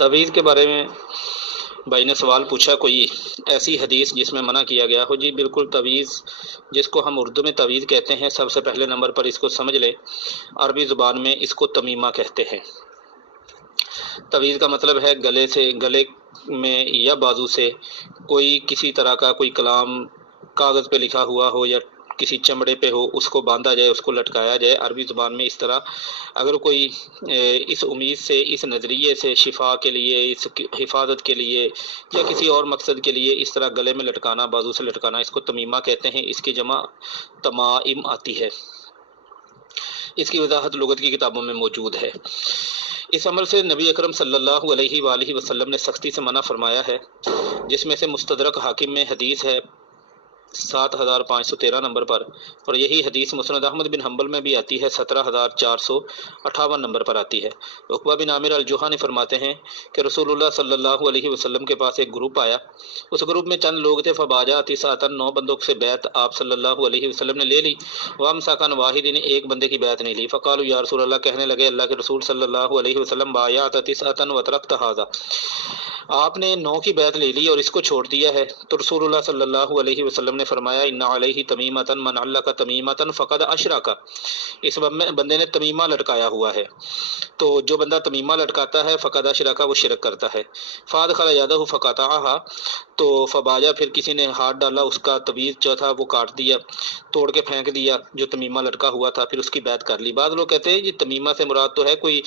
تعویذ کے بارے میں بھائی نے سوال پوچھا، کوئی ایسی حدیث جس میں منع کیا گیا ہو؟ جی بالکل، تعویذ جس کو ہم اردو میں تعویذ کہتے ہیں، سب سے پہلے نمبر پر اس کو سمجھ لیں، عربی زبان میں اس کو تمیمہ کہتے ہیں۔ تعویذ کا مطلب ہے گلے میں یا بازو سے کوئی کسی طرح کا کوئی کلام کاغذ پہ لکھا ہوا ہو یا کسی چمڑے پہ ہو، اس کو باندھا جائے، اس کو لٹکایا جائے۔ عربی زبان میں اس طرح اگر کوئی اس امید سے، اس نظریے سے، شفا کے لیے، اس حفاظت کے لیے یا کسی اور مقصد کے لیے اس طرح گلے میں لٹکانا، بازو سے لٹکانا، اس کو تمیمہ کہتے ہیں۔ اس کی جمع تمائم آتی ہے۔ اس کی وضاحت لغت کی کتابوں میں موجود ہے۔ اس عمل سے نبی اکرم صلی اللہ علیہ وآلہ وسلم نے سختی سے منع فرمایا ہے، جس میں سے مستدرک حاکم میں حدیث ہے 7513 نمبر پر، اور یہی حدیث مسند احمد بن حنبل میں بھی آتی ہے، 17458 نمبر پر آتی ہے۔ عقبہ بن عامر الجوہانی فرماتے ہیں کہ رسول اللہ صلی اللہ علیہ وسلم کے پاس ایک گروپ آیا، اس گروپ میں چند لوگ تھے، فباجا تسعۃ، 9 بندوں سے بیعت آپ صلی اللہ علیہ وسلم نے لے لی، وامسکن واحد، نے ایک بندے کی بیعت نہیں لی، فقالوا یا رسول اللہ، کہنے لگے اللہ کے رسول صلی اللہ علیہ وسلم، بایعت تسعۃ وترکت ھذا، آپ نے 9 کی بیعت لے لی اور اس کو چھوڑ دیا ہے۔ تو رسول اللہ صلی اللہ علیہ وسلم نے فرمایا، ان علیہ تمیمۃ، من علق تمیمۃ فقد اشرک، اس بندے نے تمیمہ لٹکایا ہوا ہے، تو جو بندہ تمیمہ لٹکاتا ہے فقد اشرک، وہ شرک کرتا ہے۔ فادخل یدہ فقطعها، تو فباجا، پھر کسی نے ہاتھ ڈالا، اس کا تعویذ جو تھا وہ کاٹ دیا، توڑ کے پھینک دیا جو تمیمہ لٹکا ہوا تھا، پھر اس کی بیعت کر لی۔ بعض لوگ کہتے ہیں جی تمیمہ سے مراد تو ہے کوئی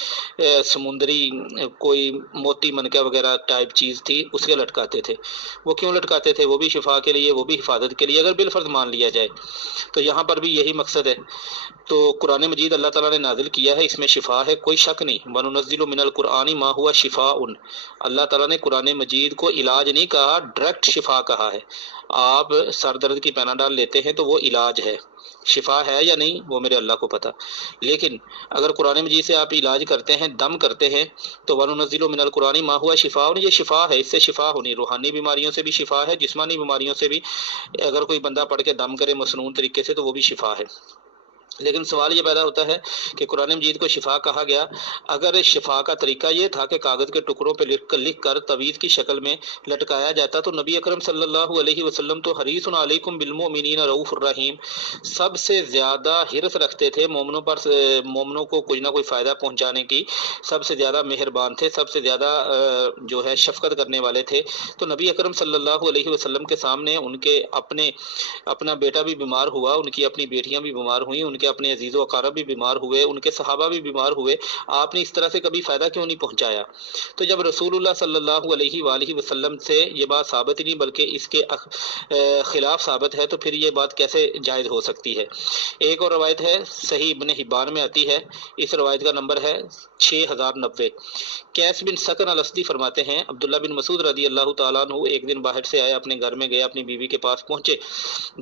سمندری کوئی موتی منکا وغیرہ ٹائپ چیز تھی، اس کے لٹکاتے تھے۔ وہ کیوں لٹکاتے تھے؟ وہ بھی شفا کے لیے، وہ بھی حفاظت کے لیے، اگر بالفرض مان لیا جائے تو یہاں پر بھی یہی مقصد ہے۔ تو قرآن مجید اللہ تعالیٰ نے نازل کیا ہے، اس میں شفا ہے، کوئی شک نہیں۔ وَنُنَزِّلُ مِنَ الْقُرْآنِ مَا هُوَ شِفَاءٌ، اللہ تعالیٰ نے قرآن مجید کو علاج نہیں کہا، ڈائریکٹ شفا کہا ہے۔ آپ سر درد کی پیناڈول لیتے ہیں تو وہ علاج ہے، شفا ہے یا نہیں وہ میرے اللہ کو پتہ، لیکن اگر قرآن مجید سے آپ علاج کرتے ہیں، دم کرتے ہیں، تو وَنُنَزِّلُ مِنَ الْقُرْآنِ مَا هُوَ شِفَاءٌ، یہ شفا ہے، اس سے شفا ہونی، روحانی بیماریوں سے بھی شفا ہے، جسمانی بیماریوں سے بھی، اگر کوئی بندہ پڑھ کے دم کرے مسنون طریقے سے تو وہ بھی شفا ہے۔ لیکن سوال یہ پیدا ہوتا ہے کہ قرآن مجید کو شفا کہا گیا، اگر شفا کا طریقہ یہ تھا کہ کاغذ کے ٹکڑوں پہ لکھ کر تعویذ کی شکل میں لٹکایا جاتا، تو نبی اکرم صلی اللہ علیہ وسلم تو حریص علیکم بالمؤمنین رؤوف الرحیم، سب سے زیادہ حرص رکھتے تھے مومنوں پر، مومنوں کو کچھ نہ کوئی فائدہ پہنچانے کی، سب سے زیادہ مہربان تھے، سب سے زیادہ جو ہے شفقت کرنے والے تھے۔ تو نبی اکرم صلی اللہ علیہ وسلم کے سامنے ان کے اپنا بیٹا بھی بیمار ہوا، ان کی اپنی بیٹیاں بھی بیمار ہوئیں، ان کے اپنے عزیز و اقارب بھی بیمار ہوئے، ان کے صحابہ بھی بیمار ہوئے، آپ نے اس طرح سے کبھی فائدہ کیوں نہیں پہنچایا؟ تو جب رسول اللہ صلی اللہ علیہ وآلہ وسلم سے یہ بات ثابت ہی نہیں بلکہ اس کے خلاف ثابت ہے، تو پھر یہ بات کیسے جائز ہو سکتی ہے؟ ایک اور روایت ہے، صحیح ابن حبان میں آتی ہے، اس روایت کا نمبر ہے 6090۔ قیس بن سکن الاسدی فرماتے ہیں، عبداللہ بن مسعود رضی اللہ تعالیٰ عنہ ایک دن باہر سے آیا، اپنے گھر میں گیا، اپنی بیوی کے پاس پہنچے،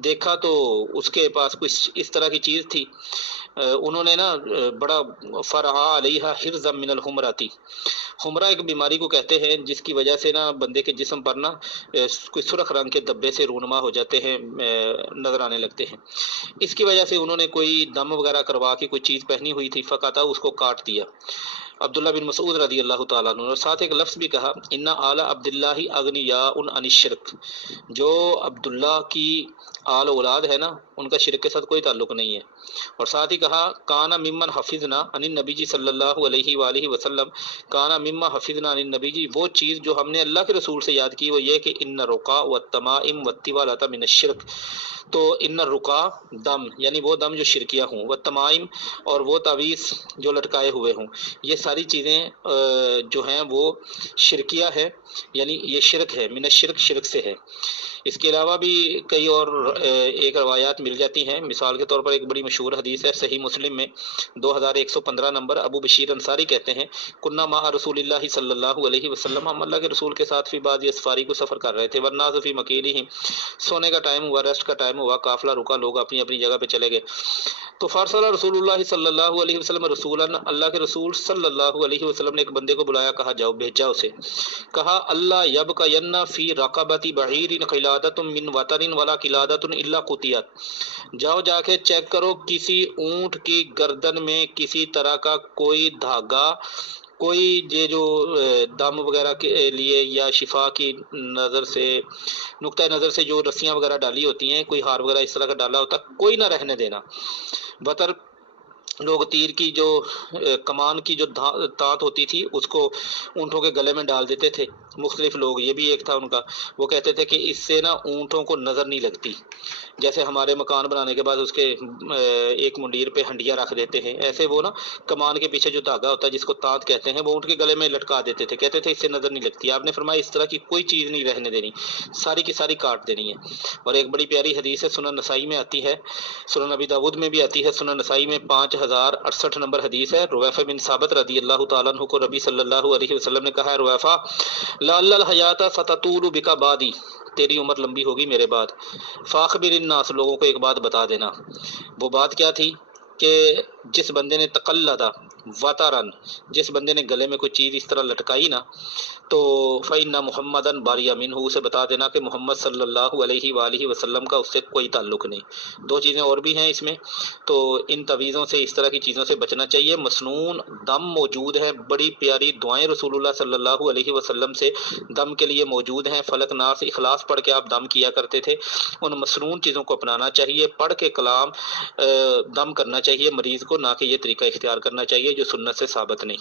دیکھا تو اس کے پاس کچھ اس طرح کی چیز تھی، انہوں نے نا بڑا فرعا علیہ حرزا من الحمراتی، حمرہ ایک بیماری کو کہتے ہیں جس کی وجہ سے نا بندے کے جسم پر نا کوئی سرخ رنگ کے دبے سے رونما ہو جاتے ہیں، نظر آنے لگتے ہیں، اس کی وجہ سے انہوں نے کوئی دم وغیرہ کروا کے کوئی چیز پہنی ہوئی تھی، فقاتا اس کو کاٹ دیا عبداللہ بن مسعود رضی اللہ تعالیٰ عنہ، اور ساتھ ایک لفظ بھی کہا، ان آل عبداللہ اغنیاء عن الشرک، جو عبداللہ کی آل اولاد ہے نا ان کا شرک کے ساتھ کوئی تعلق نہیں ہے، اور ساتھ ہی کہا کانا ممن حفظنا عن النبی جی صلی اللہ علیہ وآلہ وسلم، کانا مما حفظنا عن النبی جی، وہ چیز جو ہم نے اللہ کے رسول سے یاد کی وہ یہ کہ ان رقا والتمائم والتوالۃ من الشرک، تو ان رقا دم یعنی وہ دم جو شرکیہ ہوں، والتمائم اور وہ تعویذ جو لٹکائے ہوئے ہوں، یہ ساری چیزیں جو ہیں وہ شرکیہ ہے، یعنی یہ شرک ہے، من الشرک، شرک سے ہے۔ اس کے علاوہ بھی کئی اور ایک روایات مل جاتی ہیں، مثال کے طور پر ایک بڑی مشہور حدیث ہے صحیح مسلم میں 2115 نمبر، ابو بشیر انصاری کہتے ہیں، کنہ مع رسول اللہ صلی اللہ علیہ وسلم، ہم اللہ کے رسول کے ساتھ فی بعض اسفاری کو سفر کر رہے تھے، والناس فی مکیلہم، سونے کا ٹائم ہوا، ریسٹ کا ٹائم ہوا، قافلہ رکا، لوگ اپنی اپنی جگہ پہ چلے گئے، تو فارسل رسول اللہ صلی اللہ علیہ وسلم رسولا، اللہ کے رسول صلی اللہ علیہ وسلم نے ایک بندے کو بلایا، کہا جاؤ، بھیجا اسے، کہا اللہ یبقین فی رقبۃ بعیر قلادۃ من وطن ولا قلادۃ الا قطعت، جاؤ جا کے چیک کرو کسی اونٹ کی گردن میں کسی طرح کا کوئی دھاگا، کوئی یہ جو دم وغیرہ کے لیے یا شفا کی نظر سے نقطۂ نظر سے جو رسیاں وغیرہ ڈالی ہوتی ہیں، کوئی ہار وغیرہ اس طرح کا ڈالا ہوتا، کوئی نہ رہنے دینا۔ بطر لوگ تیر کی جو کمان کی جو تانت ہوتی تھی اس کو اونٹوں کے گلے میں ڈال دیتے تھے مختلف لوگ، یہ بھی ایک تھا ان کا۔ وہ کہتے تھے کہ اس سے نا اونٹوں کو نظر نہیں لگتی، جیسے ہمارے مکان بنانے کے بعد اس کے ایک منڈیر پہ ہنڈیاں رکھ دیتے ہیں، ایسے وہ نا کمان کے پیچھے جو دھاگا ہوتا ہے جس کو تانت کہتے ہیں وہ اونٹ کے گلے میں لٹکا دیتے تھے، کہتے تھے اس سے نظر نہیں لگتی۔ آپ نے فرمایا اس طرح کی کوئی چیز نہیں رہنے دینی، ساری کی ساری کاٹ دینی ہے۔ اور ایک بڑی پیاری حدیث ہے، سنن نسائی میں آتی ہے، سنن نبی داود میں بھی آتی ہے، سنن نسائی میں 5068 نمبر حدیث ہے۔ رویفہ بن ثابت رضی اللہ تعالیٰ عنہ کو نبی صلی اللہ علیہ وسلم نے کہا ہے، رویفہ لعل الحیات ستطول بک بعدی، تیری عمر لمبی ہوگی میرے بعد، فاخبر الناس، لوگوں کو ایک بات بتا دینا۔ وہ بات کیا تھی کہ جس بندے نے تقلد وطرن، جس بندے نے گلے میں کوئی چیز اس طرح لٹکائی نا، تو فإن محمدً باری منہ، اسے بتا دینا کہ محمد صلی اللہ علیہ وآلہ وسلم کا اس سے کوئی تعلق نہیں۔ دو چیزیں اور بھی ہیں اس میں، تو ان تعویذوں سے، اس طرح کی چیزوں سے بچنا چاہیے۔ مسنون دم موجود ہے، بڑی پیاری دعائیں رسول اللہ صلی اللہ علیہ وسلم سے دم کے لیے موجود ہیں، فلک ناس اخلاص پڑھ کے آپ دم کیا کرتے تھے۔ ان مسنون چیزوں کو اپنانا چاہیے، پڑھ کے کلام دم کرنا چاہیے مریض کو، نہ کہ یہ طریقہ اختیار کرنا چاہیے جو سنت سے ثابت نہیں۔